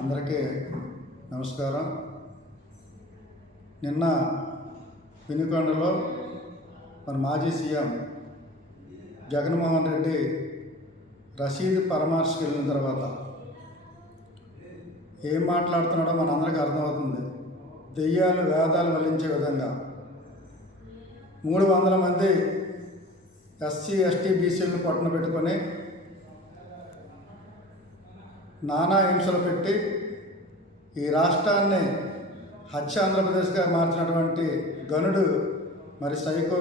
అందరికీ నమస్కారం. నిన్న వినుకొండలో మన మాజీ సీఎం జగన్మోహన్ రెడ్డి రసీదు పరామర్శకు వెళ్ళిన తర్వాత ఏం మాట్లాడుతున్నాడో మనందరికీ అర్థమవుతుంది. దెయ్యాలు వేదాలు వల్లించే విధంగా 300 మంది ఎస్సీ ఎస్టీ బీసీలను పట్టున పెట్టుకొని నానా హింసలు పెట్టి ఈ రాష్ట్రాన్ని హత్య ఆంధ్రప్రదేశ్గా మార్చినటువంటి గనుడు మరి సైకో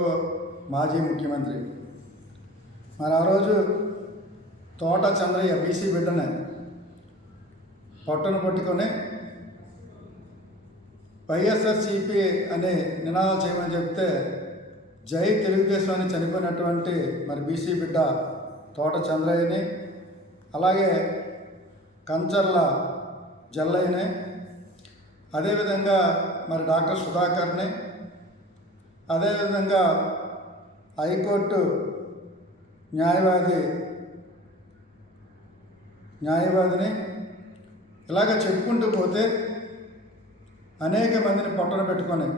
మాజీ ముఖ్యమంత్రి. మరి ఆ రోజు తోట చంద్రయ్య బీసీ బిడ్డని పొట్టను పట్టుకొని వైఎస్ఆర్సీపీ అనే నినాదాలు చేయమని చెప్తే జై తెలుగుదేశం అని చనిపోయినటువంటి మరి బీసీ బిడ్డ తోట చంద్రయ్యని, అలాగే కంచర్ల జల్లయ్యని, అదేవిధంగా మరి డాక్టర్ సుధాకర్ని, అదేవిధంగా హైకోర్టు న్యాయవాదిని ఇలాగ చెప్పుకుంటూ పోతే అనేక మందిని పొట్టన పెట్టుకొని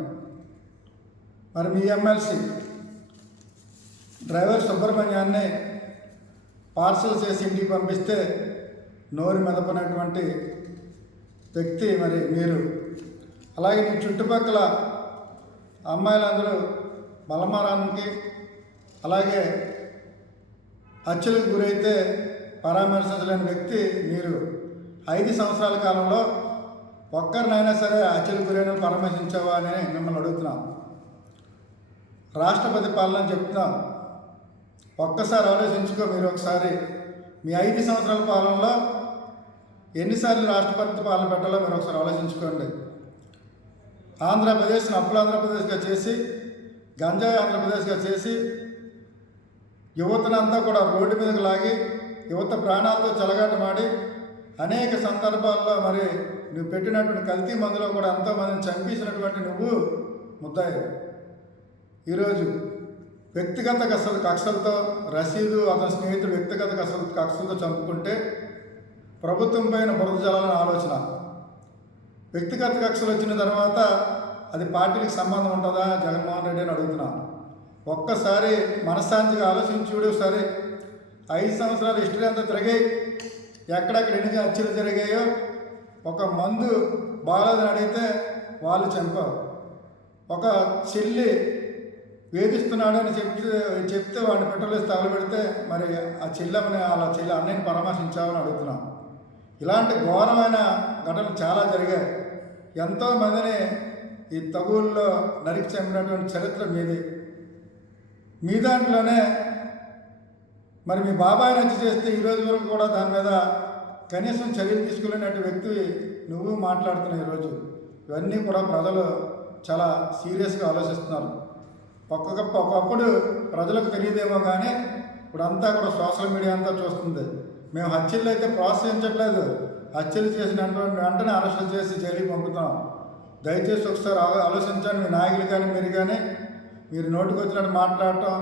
మరి మీ ఎమ్మెల్సీ డ్రైవర్ సుబ్రహ్మణ్యాన్ని పార్సల్ చేసి ఇంటికి పంపిస్తే నోరు మెదపనటువంటి వ్యక్తి మరి మీరు. అలాగే మీ చుట్టుపక్కల అమ్మాయిలందరూ బలమారానికి అలాగే హత్యలకు గురైతే పరామర్శించలేని వ్యక్తి మీరు. 5 సంవత్సరాల కాలంలో ఒక్కరినైనా సరే హత్యలకు గురైన పరామర్శించావా అని మిమ్మల్ని అడుగుతున్నాం. రాష్ట్రపతి పాలన చెప్తున్నాం. ఒక్కసారి ఆలోచించుకో. మీరు ఒకసారి మీ 5 సంవత్సరాల పాలనలో ఎన్నిసార్లు రాష్ట్రపతి పాలన పెట్టాలో మీరు ఒకసారి ఆలోచించుకోండి. ఆంధ్రప్రదేశ్ని అప్పుల ఆంధ్రప్రదేశ్గా చేసి, గంజాయి ఆంధ్రప్రదేశ్గా చేసి, యువతనంతా కూడా రోడ్డు మీదకి లాగి యువత ప్రాణాలతో చెలగాటమాడి అనేక సందర్భాల్లో మరి నువ్వు పెట్టినటువంటి కల్తీ మందులో కూడా ఎంతోమందిని చంపేసినటువంటి నువ్వు ముద్దాయి. ఈరోజు వ్యక్తిగత కక్షలతో రసీదు అతని స్నేహితుడు వ్యక్తిగత కక్షలతో చంపుకుంటే ప్రభుత్వం పైన బురద జలాలని ఆలోచన. వ్యక్తిగత కక్షలు వచ్చిన తర్వాత అది పార్టీలకు సంబంధం ఉంటుందా జగన్మోహన్ రెడ్డి అని అడుగుతున్నాను. ఒక్కసారి మనశ్శాంతిగా ఆలోచించుడు. సరే 5 సంవత్సరాలు హిస్టరీ అంతా తిరిగాయి. ఎక్కడెక్కడ ఎన్ని హత్యలు జరిగాయో ఒక మందు బాగాలేదని అడిగితే వాళ్ళు చంపారు. ఒక చెల్లి వేధిస్తున్నాడు అని చెప్తే వాడిని పెట్రోల్ వేసి తగలబెడితే మరి ఆ చెల్లెమని అలా అన్నయ్యని పరామర్శించామని అడుగుతున్నాం. ఇలాంటి ఘోరమైన ఘటనలు చాలా జరిగాయి. ఎంతోమందిని ఈ తగుల్లో నరికి చంపినటువంటి చరిత్ర మీది. మీ దాంట్లోనే మరి మీ బాబాయ్ హత్య చేస్తే ఈరోజు వరకు కూడా దాని మీద కనీసం చర్యలు తీసుకునేటువంటి వ్యక్తి నువ్వు మాట్లాడుతున్నావు. ఈరోజు ఇవన్నీ కూడా ప్రజలు చాలా సీరియస్గా ఆలోచిస్తున్నారు. ఒకప్పుడు ప్రజలకు తెలియదేమో కానీ ఇప్పుడు అంతా కూడా సోషల్ మీడియా అంతా చూస్తుంది. మేము హత్యలు అయితే ప్రోత్సహించట్లేదు. హత్యలు చేసినటువంటి వెంటనే అరెస్టులు చేసి జైలుకి పంపుతాం. దయచేసి ఒకసారి ఆలోచించండి. మీ నాయకులు కానీ మీరు కానీ మీరు నోటికి వచ్చినట్టు మాట్లాడటం,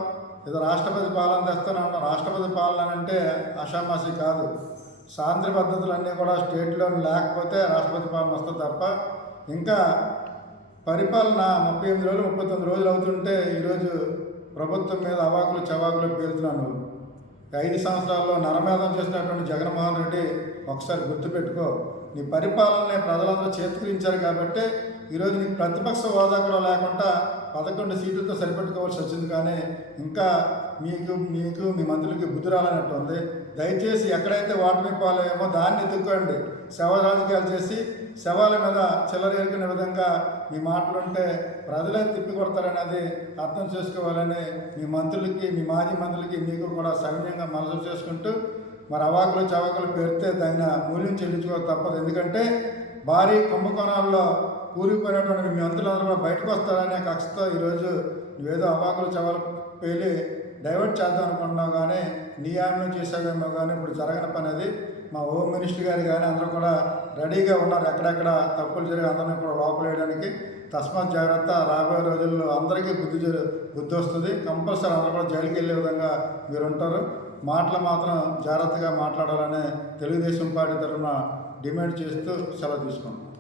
ఏదో రాష్ట్రపతి పాలన తెస్తానంటాం. రాష్ట్రపతి పాలన అంటే ఆషామాషి కాదు. శాంతి పద్ధతులన్నీ కూడా స్టేట్లో లేకపోతే రాష్ట్రపతి పాలన వస్తుంది తప్ప. ఇంకా పరిపాలన 38 రోజులు 39 రోజులు అవుతుంటే ఈరోజు ప్రభుత్వం మీద అవాకులు చవాకులు పేలుతున్నాను. 5 సంవత్సరాల్లో నరమేధం చేసినటువంటి జగన్మోహన్ రెడ్డి ఒకసారి గుర్తుపెట్టుకో. నీ పరిపాలనని ప్రజలందరూ చేతుకరించారు కాబట్టి ఈరోజు నీకు ప్రతిపక్ష హోదా కూడా లేకుండా 11 సీట్లతో సరిపెట్టుకోవాల్సి వచ్చింది. కానీ ఇంకా మీకు మీ మంత్రులకి బుద్ధి రాలన్నట్టు ఉంది. దయచేసి ఎక్కడైతే ఓటమి పాలేమో దాన్ని ఎత్తుక్కోండి. శవ రాజకీయాలు చేసి శవాల మీద చిల్లర ఎరుకునే విధంగా మీ మాటలుంటే ప్రజలే తిప్పి కొడతారనేది అర్థం చేసుకోవాలని మీ మంత్రులకి, మీ మాజీ మంత్రులకి మీకు కూడా సవినయంగా మనసు చేసుకుంటూ మరి అవాకులు చవాకులు పెడితే దాని మూల్యం చెల్లించుకోక తప్పదు. ఎందుకంటే భారీ కుంభకోణాల్లో కూలిపోయినటువంటి మీ మంత్రులందరూ కూడా బయటకు వస్తారనే కక్షతో ఈరోజు నువ్వేదో అవాకులు చవాలు పేలి డైవర్ట్ చేద్దాం అనుకుంటున్నావు. కానీ నీ ఆమె చేసావేమో కానీ ఇప్పుడు జరగని పని అది. మా హోమ్ మినిస్టర్ గారు కానీ అందరూ కూడా రెడీగా ఉన్నారు. ఎక్కడెక్కడ తప్పులు జరిగి అందరినీ కూడా లోపలేయడానికి. తస్మాత్ జాగ్రత్త. రాబోయే రోజుల్లో అందరికీ బుద్ధి వస్తుంది. కంపల్సరీ అందరూ కూడా జైలుకి వెళ్ళే విధంగా మీరు ఉంటారు. మాటలు మాత్రం జాగ్రత్తగా మాట్లాడాలనే తెలుగుదేశం పార్టీ తరఫున డిమాండ్ చేస్తూ సెలవు తీసుకుంటాం.